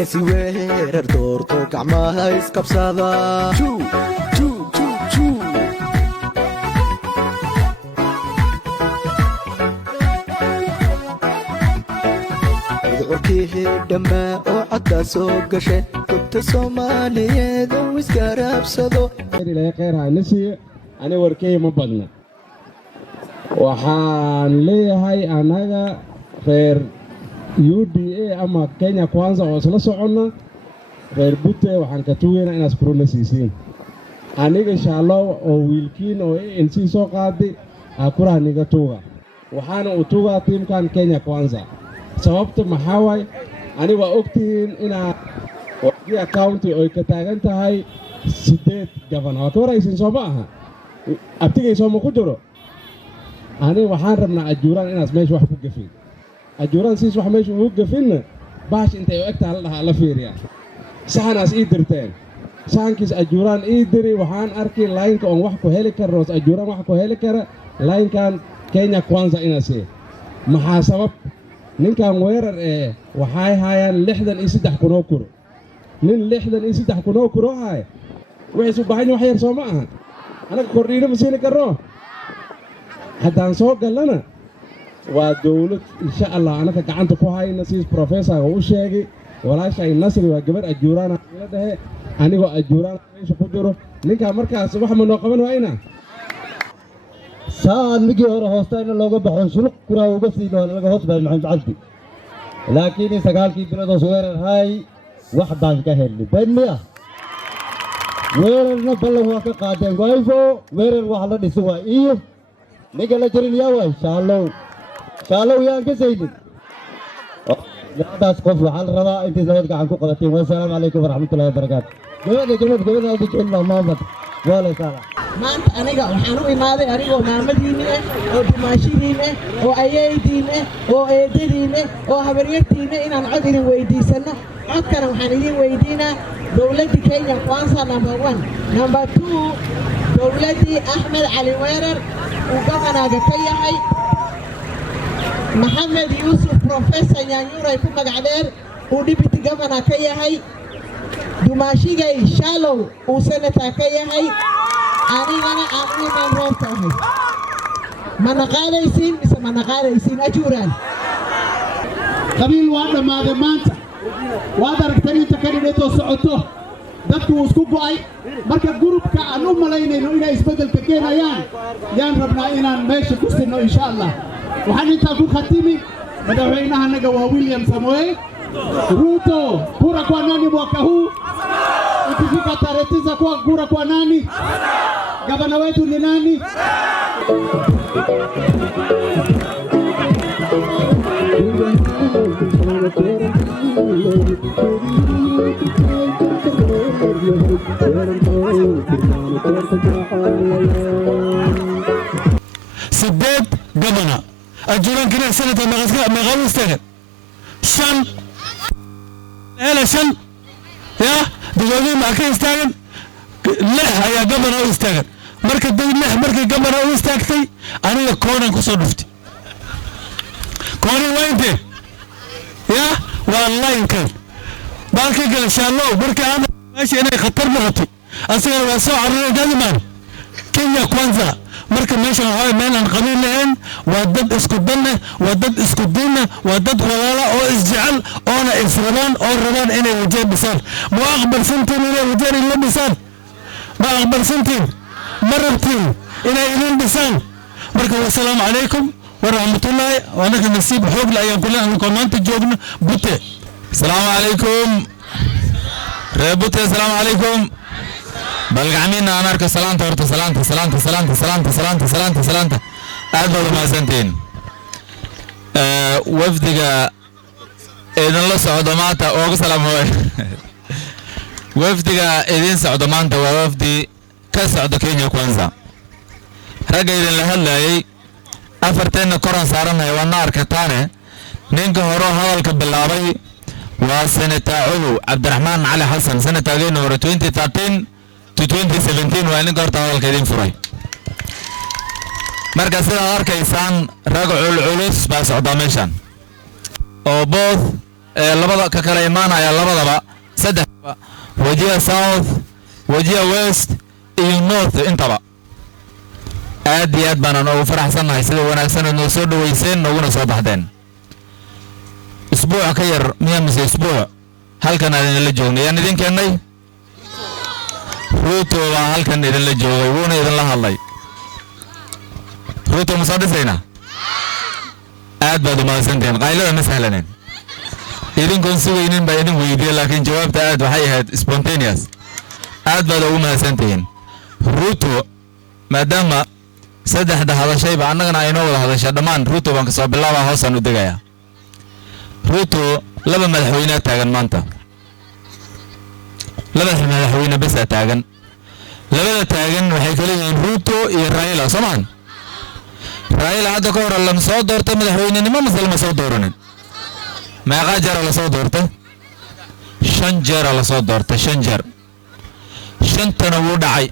geesi weerar doorto gacmaha isqabsada cudurkii dhammaa oo cadda soo gashay gobta Soomaaliyeed oo isgarabsado ilaahay khayr ha nasiyo ani warkay ma badna waxaan leeyahay anaga reer UDA ama Kenya Kwanza oo isla soconna reer Butte waxaan ka tuugeynaa inaad furna siisiin aniga inshallah oo wiilkiin oo ANC soo qaaday akuraaniga tuuga waxaana u tuugaa tiimkan Kenya Kwanza sababta maxaa waay aniga waa ogtihiin inaa Wajir County oo ka taagan tahay 8 governor waa ka waraysin soo ma aha abtigay soo ma ku jiro ani waxaan rabnaa ajuuraan inaad meesha wax ku gafin ajuuraan siis wax meesha ugu gafinna baash intay u egtaa la dhahaa la fiiriyaa saxanaas ii dirteen saxankiis ajuuraan ii diri waxaan arkay laynka oon wax ku heli karno ajuuraan wax ku heli kara laynkan Kenya Kwanza inasee maxaa sabab ninkan weerar waxay hayaan 63 kun oo kuro nin 63 kun oo kuro hay wixii baahan wax yar soo ma aha anaga kordhiina ma siin karno haddaan soo galana waa dawlad insha Allah anaga gacanta ku hayna siis professor uu sheegay walaashay Nasri waa gabar ajuuraan ila dhahay anigoo ajuuraan meesha ku jiro ninka markaas wax ma noo qaban waayna saad migi hore hoostayna looga baxo shuluq kuraa uga sii doona laga hoos baa maxamed cabdi laakiin sagaalkii bilood oo weerar hay wax baan ka helnay baniya weerarna ballan waa ka qaadeen go'ayfo weerar wax la dhiso waa iyo niga la jirin yaa way shaalow yaan ka saydin daas qof waxa la rabaa intii sabad gacan ku qabateen wassalaamu calaykum waraxmatullaahi wabarakaatuh gabadha aad jecel Muhammad wala salaam maanta aniga waxaan u imaaday anigoo maamadiina oo dumaashidiina oo ayaydiina oo eedadiina oo habaryartiina inaan cod idin weydiisano codkana waxaan idin weydiinaa dawladda Kenya Kwanza number 1 number 2 dawladda Ahmed Ali Weerar uu gabanaga ka yahay Maxamed Yusuf Professor Nyanyuray ku magacdeer uu deputy governor ka yahay dumaashigay Shallow uu senator ka yahay anigana aan roobtahay ma naqaadaysiin mise ma naqaadaysiin ajuuraan qabiil waa dhammaaday maanta waad aragtay inta kandidato socoto dadku isku go'ay marka gurubka aan u malaynayno inay isbeddelka keenayaan yaan rabnaa inaan meesha ku sinno insha Allah waxaan intaa ku khatimi madaxweynaha naga waa William Samoei Ruto kura kwa nani mwaka huu ukifika tarehe 9 kwa kura kwa nani gavana wetu ni nani سداد قبنا الجيران كنا سنة مغاوي استغل شن هلا شن يا دجاجين ما كان استغل لح يا قبنا استغل مركز دي لح مركز قبنا استغلتي أنا كونا كسر نفتي كونا وين ده يا والله يمكن بالك قال إن شاء الله بركة أنا ماشي أنا خطر مرتي أصير واسع على دائما كينيا كوانزا marka meesha waxay meelan qabiil lahayn waa dad isku danne waa dad isku diinna waa dad walaalo oo isjecel oona israbaan oo rabaan inay wajah bisaan ma aqbalsantiin inay wajah ila bisaan ma aqbalsantiin ma rabtiin inay ilin bisaan marka wassalaamu calaykum waraxmatullaahi wa anaka nasiib xoog la ayaan kula aan koonanta joogno Butte assalaamu calaykum reer Butte assalaamu calaykum بالقعمينا أنا أركز سلامته ورت سلامته سلامته سلامته سلامته سلامته سلامته سلامته أدبر ما سنتين وفدك إذن الله سعودماته أو سلام هو وفدك إذن سعودماته ووفدي كسعود كينيا كوانزا رجع إذن لهلا أي أفرتين كورن سارنا والنار كتانة نينك هروح هذا الكبلابي وسنة عضو عبد الرحمن علي حسن سنة تاجين ورا 2013 2017 وأنا قررت هذا الكلام فراي. مركز هذا أركيسان رجعوا العلوس بس عضامشان. أو both labada ka kala imaanaya labadaba saddexba Wajir South Wajir West iyo North intaba aad iyo aad baan ugu faraxsanahay sida wanaagsan oo soo dhaweyseen nooguna soo baxdeen isbuuc ka yar miyamise isbuuc halkan aan la joognay aan idin keenay Ruto waa halkan idin la joogay wuuna idin la hadlay Ruto musaadisayna aad baad u mahadsantiin qaylada ma sahlaneen idinkoon sugaynin baa idin weydiiyay laakiin jawaabta aad waxay ahayd spontaneous aad baad ugu mahadsantiin Ruto maadaama saddexda hadashayba annagana aynoo wada hadashay dhammaan Ruto baan ka soo bilaabaa hoosaan u degayaa Ruto laba madaxweyne taagan maanta laba madaxweyne bas taagan labada taagan waxay kala yihiin Ruto iyo Raila Somaan Raila hadda ka hor la soo doortay madaxweynenimo masal ma soo dooranin meeqa jeer la soo doortay 5 jeer la soo doortay 5 jeer shantana wuu dhacay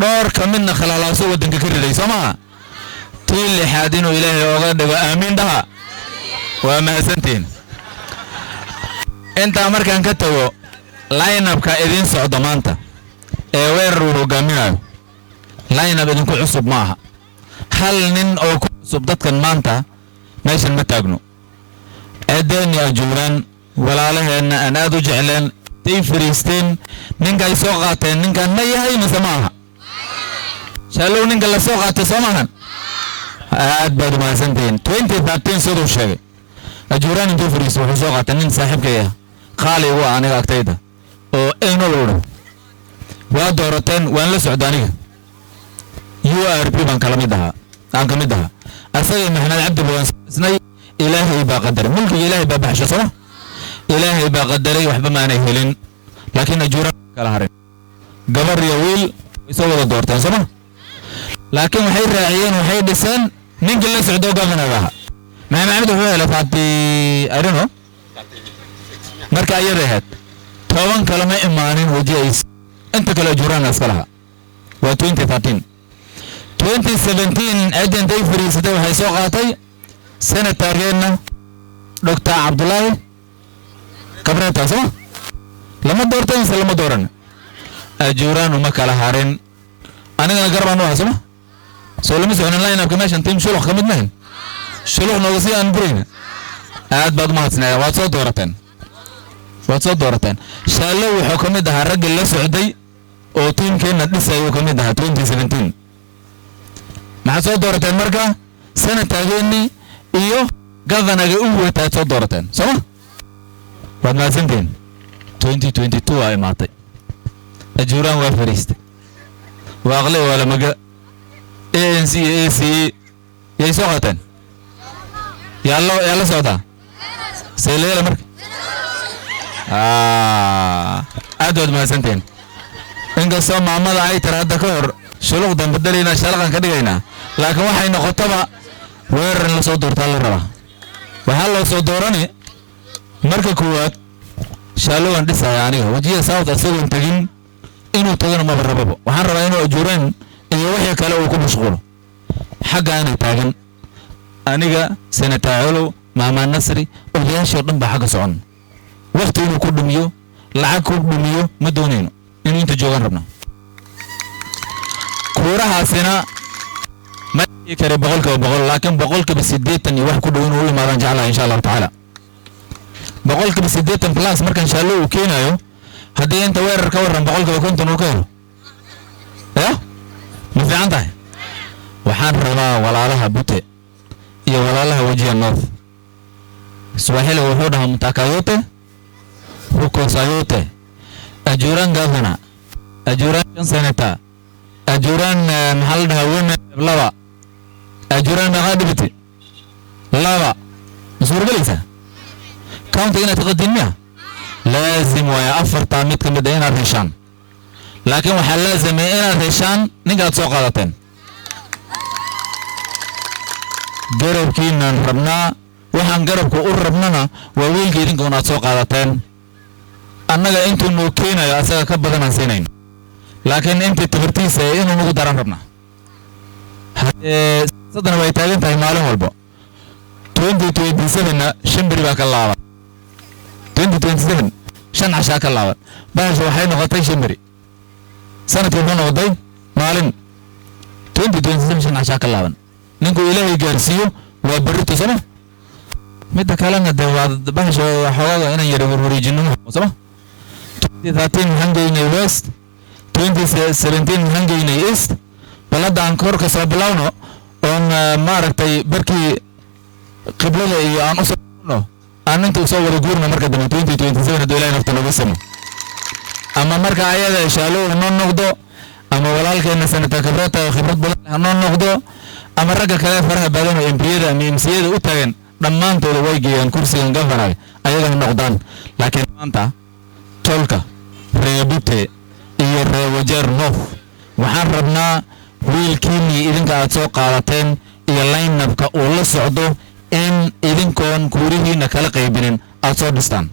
dhowr ka midna khalaalaaso wadanka ka riday Soomaa tii lixaad inuu Ilaahay ooga dhigo aamin dhaha waa mahadsantiin inta markaan ka tago line-up-ka idin socdo maanta ee weerar uu hogaaminayo line-up idinku cusub maaha hal nin oo ku cusub dadkan maanta meeshan ma taagno eedeeni ajuuraan walaalaheena aan aad u jecleen tay fariisteen ninka ay soo qaateen ninkan ma yahay mise maaha shalow ninka la soo qaatay Soomahan aad baad u mahadsantiin 2013 sidoo sheegay ajuuraan intuu fariiso wuxuu soo qaatay nin saaxiibkay ah qaali ugu aniga agtayda oo ayno wado waa doorateen waan la socdo aniga URP baan kala mid ahaa aan ka mid ahaa asaga maxamed cabdi baan isnay ilaahay baa qadaray mulkiga ilaahay baa baxshay soo ilaahay baa qadaray waxba ma aanay helin laakiin ajuuraan kala harin gabar iyo wiil isoo wada doorteen soo laakiin waxay raaciyeen waxay dhiseen ninka la socdo gabanaha maxamed cabdi wuxuu helay faati I don't know marka ayada ahayd toban kale ma imaanin wajiis inta kale ajuuraan askalaha waa 2013 2017 agent ay fariisatay waxay soo qaatay senatorkeena Dr. Abdullahi Kabrata soo lama doorteen lama dooran ajuuraan uma kala harin aniga garban waa soo lama socon line-up meeshan team shuluq kamid mahin shuluq nooga si aan burayna aad baad mahadsanaa waad soo doorateen shaalo wuxuu kamid ahaa rag la socday oo teamkeena dhisay uu kamid ahaa 2017 maxaa soo doorateen marka senatorkeeni iyo governorga uu wataa soo doorateen soo waad mahadsantiin 2022 ay maatay ajuuraan waa fariistay waaqle wala maga ANC yay soo qaateen yalla socda seeleela marka aad waad mahadsantiin inkastoo maamada ay tara hadda ka hor shuluqdan bedelayna shalaqan ka dhigaynaa laakiin waxay noqotaba weerar la soo doortaa la rabaa waxaa loo soo doorani marka koowaad shaalowan dhisaya aniga wajiga South asagoon tagin inuu tagano ma rababo waxaan rabaa inuu ajuuraan iyo wixii kale uu ku mashquulo xagga ana taagan aniga senator Maama Nasri odayaasha dhan baa xagga socon waqti inuu ku dhumiyo lacag ku dhumiyo ma doonayno inuu inta joogan rabna kuurahaasina ma kare boqol laakiin boqolkiiba 80 iyo wax ku dhow inuu imaadaan jeclaa insha Allah taala boqolkiiba 80 plus markan shaalo uu keenayo haddii inta weerar ka waran boqolkiiba 50 uu ka helo ma fiican tahay waxaan rabaa walaalaha Bute iyo walaalaha Wajir North Swahili wuxuu dhahaa mtaka yote hukosa yote ajuuraan governor ajuuraan senator ajuuraan maxal dhahaa women laba ajuuraan maqadibti laba masuurgalaysa county ina taqadimia لازم ويا أفرطا ميت كم بدينا ريشان لكن وحال لازم إنا ريشان نقعد سوق قادتين قرب كينا ربنا وحان قرب كو ربنا وويل كيرين كونا سوق قادتين أنك انتو نوكينا يا أساق كبدا سينين لكن انت تبرتيسة إنو نقود داران ربنا صدنا ويتاقين تاي مالهم والبو 2017 2027 shimbiri baa ka laaban 2027 shan cashaa ka laaban bahasha waxay noqotay shimbiri sanadkii wuxuu noqday maalin 2027 shan cashaa ka laaban ninku ilaahay gaarsiiyo waa berrito sama midda kalena dee waa bahasha xoogaga inaan yara warwareejino sama 2013 waxaan geynay west 2017 waxaan geynay east balladda aan kor ka soo bilowno oon maaragtay barkii qiblada iyo aan u socono aan inta usoo wada guurno marka dambe 2027 hadduu ilaahay nafta nooga samo ama marka ayada shaalow hanoo noqdo ama walaalkeena senator khibrad badan hanoo noqdo ama ragga kale faraha badan oo MPyada ama MCyada u taagan dhammaantooda way geeyaan kursigan governor ayaga ha noqdaan laakiin maanta tolka reebute iyo reewajeer noof waxaan rabnaa wiilkiinii idinka aad soo qaadateen iyo line-upka uu la socdo in idinkoon kuurihiina kala qaybinin aad soo dhistaan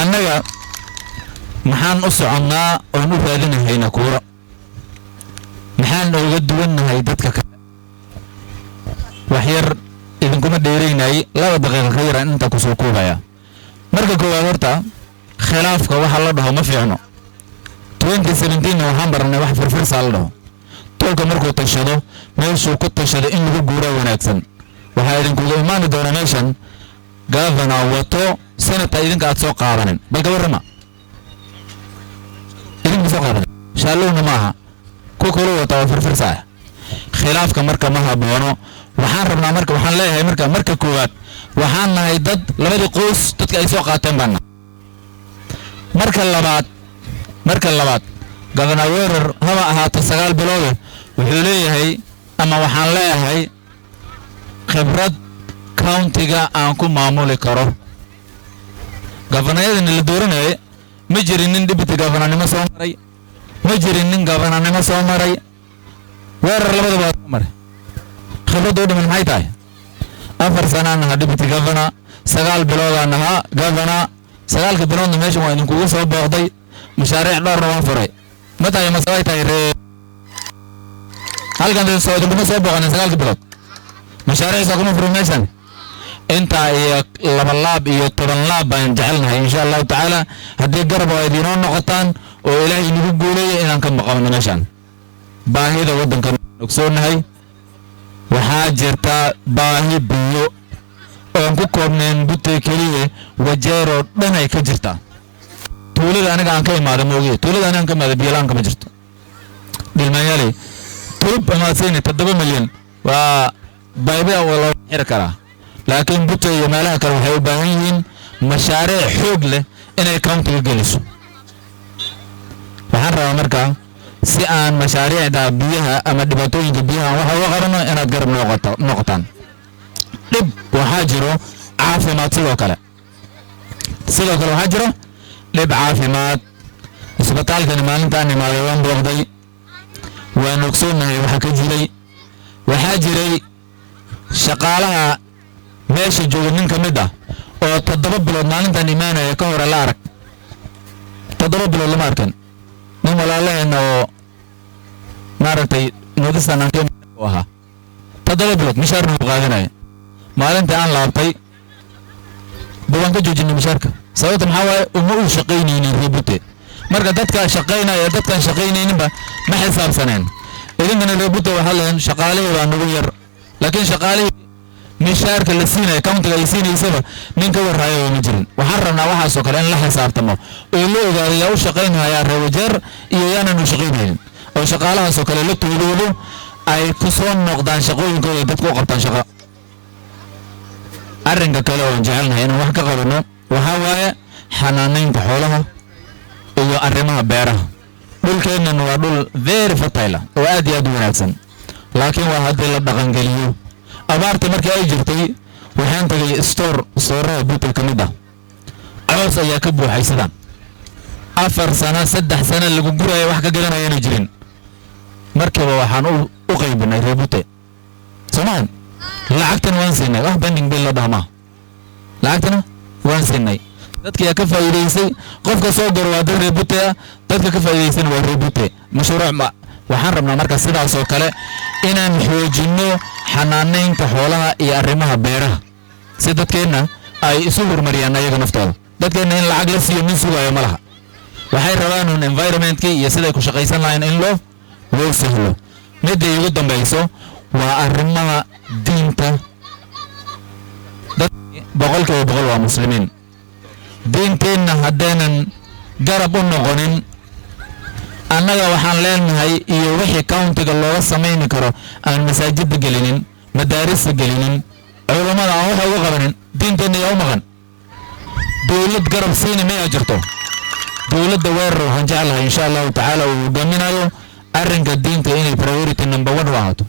annaga maxaan u soconnaa oon u raadinahayna kuuro maxaan uga duwannahay dadka kale wax yar idinkuma dheeraynay 2 daqiiqo ka yaraan inta ku soo koobaya marka koowaad horta khilaafka waxa la dhaho ma fiicno 2017 waxaan baranay wax firfirsa la dhaho tolka markuu tashado meeshuu ku tashado in lagu guuro wanaagsan waxaa idinkuga imaani doona meeshan governor wato senator idinka aad soo qaadanin bal ka warrama idinka soo qaadanin shaalowna maaha ku kula wata waa firfirsa khilaafka marka ma haboono waxaan rabnaa marka waxaan leeyahay marka koowaad waxaan nahay dad labadii qoys dadka ay soo qaateen baan marka labaad governor weerar haba ahaato 9 bilood wuxuu leeyahay ama waxaan leeyahay khibrad countiga aan ku maamuli karo governorada la dooranay ma jirin nin deputy governornimo soo maray ma jirin nin governornimo soo maray weerar labadaba soo maray khibrad oo dhiman maxay tahay 4 sanaan ahaa deputy governor 9 bilood aan ahaa governor 9 biloodna meesha waa idinkugu soo booqday mashaariic dhowr waan furay mata ay masay tahay halkan soo idinku soo booqanay 9 bilood mashaariic kuma furay meeshan inta iyo 2 laab iyo 10 laab baan jecelnahay insha Allah taala haddii garab ay idin noqotaan oo ilaahay nagu guuleeyo inaan ka maqano meeshan baahida wadanka ogsoonahay waxaa jirta baahi biyo oo ku koobneen bute kaliya wajeero dhan ay ka jirta tuulada aniga aan ka imaado moogiye tuulada aniga aan ka imaado biyo laan kama jirto dhilmayaalay turub ama sayni 7 milyan waa baybaa wala xir kara laakiin bute iyo meelaha kale waxay u baahan yihiin mashaariic xoog leh inay countiga geliso waxaan rabaa marka si aan mashaariicda biyaha ama dhibaatooyinka biyaha waxa uga qarano inaad garab noqotaan dhib waxaa jiro caafimaad sidoo kale waxaa jiro dhib caafimaad isbitaalkani maalintaan imaaday waan booqday waan ogsoonahay waxa ka jiray waxaa jiray shaqaalaha meesha jooga nin ka mid ah oo 7 bilood maalintaan imaanaya ka hor la arag 7 bilood lama arkan nin walaalaheena oo maaragtay noodistan aan ka ahaa 7 bilood mishaarna u qaadanaya maalintii aan laabtay baan ka joojinay mishaarka sababta maxaa waaye uma u shaqaynaynin reebute marka dadka shaqaynaya dadkan shaqaynayninba ma xisaabsaneen idinkana reebute waxaa leen shaqaalihii baa nagu yar laakiin shaqaalihii mishaarka la siinaya countiga ay siinaysaba nin ka warraayo ma jirin waxaan rabnaa waxaasoo kale in la xisaabtamo oo la ogaado yaa u shaqaynaya reewajeer iyo yaanan u shaqaynaynin oo shaqaalahaasoo kale la tuuloodo ay ku soo noqdaan shaqooyinkooda dadku u qabtaan shaqo arrinka kale oo jecelnahay inaan wax ka qabano waxaa waaye xanaanaynta xoolaha iyo arrimaha beeraha dhulkeennan waa dhul very fertile oo aad iyo aad u wanaagsan laakiin waa haddii la dhaqangeliyo abaarta markii ay jirtay waxaan tagay stoorada butel ka mid ah coos ayaa ka buuxay sidan 4 sano 3 sano lagu guraya wax ka garanayana jirin markiiba waxaan u qaybinay reebute Soomaan lacagtan waan siinay wax banding bill la dhahma lacagtan waan siinay dadka ka faa'iideysay qofka soo garo waa dad reebute dadka ka faa'iideysay waa reebute mashruuc ma waxaan rabnaa marka sidaas oo kale inaan xoojino xanaanaynta xoolaha iyo arrimaha beeraha si dadkeenna ay isu horumariyaan ayaga naftooda dadkeenna in lacag la siiyo min sugayo ma laha waxay rabaan un environmentkii iyo siday ku shaqaysan lahayn in loo sahlo midda ugu dambayso waa arrimaha diinta dadki boqolkiiba boqol waa muslimiin diinteenna haddaanan garab u noqonin annaga waxaan leenahay iyo wixii countiga looga samayni karo aan masaajidda gelinin madaarista gelinin culummada aan waxa uga qabanin diinteenna yaa u maqan dowlad garab siini mayaa jirto dowladda weerar waxaan jeclahay insha allahu tacaala uu hogaaminayo arrinka diinta inay priority number 1 u ahaato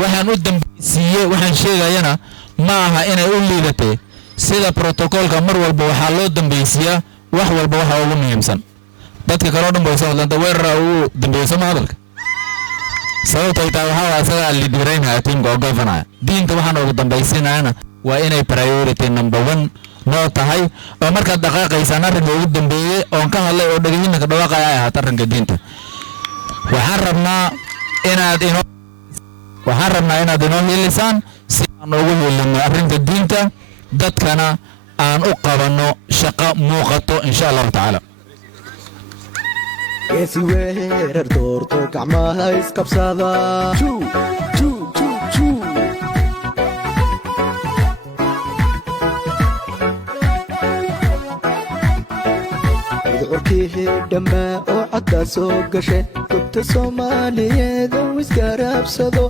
waxaan u dambaysiiyey waxaan sheegayana ma aha inay u liidatee sida protocolka mar walba waxaa loo dambaysiiyaa wax walba waxa ugu muhiimsan dadka kale oo dhan boosa hadlanta weerar ugu dambayso ma hadalka sababta ay tahay waxaa asaga liidiraynaya tiimka oo gafanaya diinta waxaan ugu dambaysiinayana waa inay priority number 1 noo tahay oo markaad dhaqaaqaysaan arrinka ugu dambeeyey oon ka hadlay oo dhegeyinka dhawaaqaya ay ahaato arrinka diinta waxaan rabnaa inaad inoo hiilisaan si aan ugu hiilino arrinta diinta dadkana aan u qabanno shaqo muuqato insha allahu tacaala geesi weerar doorto gacmaha isqabsada cudurkii dhammaa oo cadda soo gashe gobta soomaaliyeed oo isgarabsado